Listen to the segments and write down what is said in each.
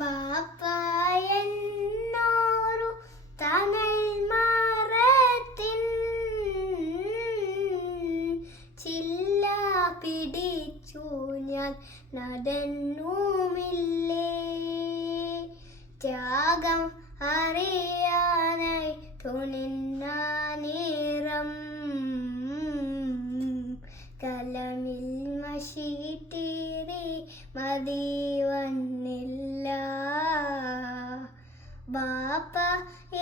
ബാപ്പായെന്നോരു തണൽ മരത്തിൻ ചില്ല പിടിച്ചു ഞാൻ നടന്നുമില്ലേ. ത്യാഗം അറിയാനായി തുനിന്ന നേരം കലമിൽ മഷീട്ടിരി മതി വന്നില്ല. ബാപ്പ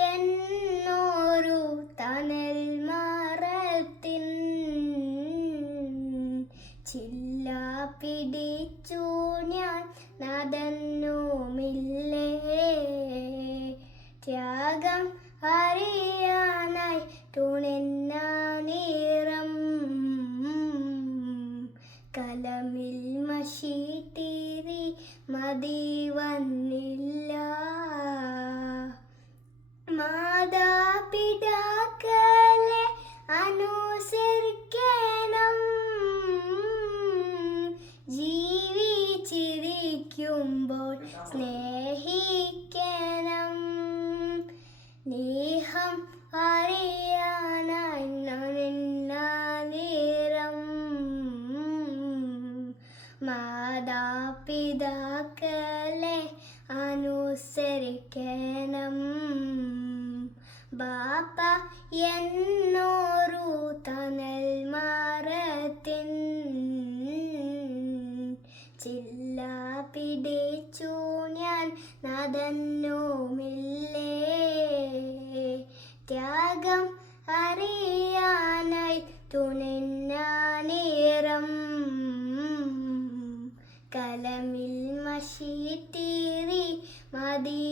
എന്നോരു തണൽ മരത്തിൻ ചില്ല പിടിച്ചു ഞാൻ നടന്നുമില്ലേ. ത്യാഗം അറിയാനായി തുനിന്ന നേരം കലമിൽ മഷീട്ടിരി മതി വന്നില്ല. മാതാപിതാക്കളെ അനുസരിക്കണം, ജീവിച്ചിരിക്കുമ്പോൾ സ്നേഹിക്കണം. സ്നേഹം അറിയാനായി നിന്ന നേരം മാതാപിതാക്കളെ അനുസരിക്കണം. ബാപ്പ എന്നോരു തണൽ മരത്തിൻ ചില്ല പിടിച്ചു ഞാൻ നടന്നുമില്ലേ. ത്യാഗം അറിയാനായി തുനിന്ന നേരം കലമിൽ മഷീട്ടിരി മതി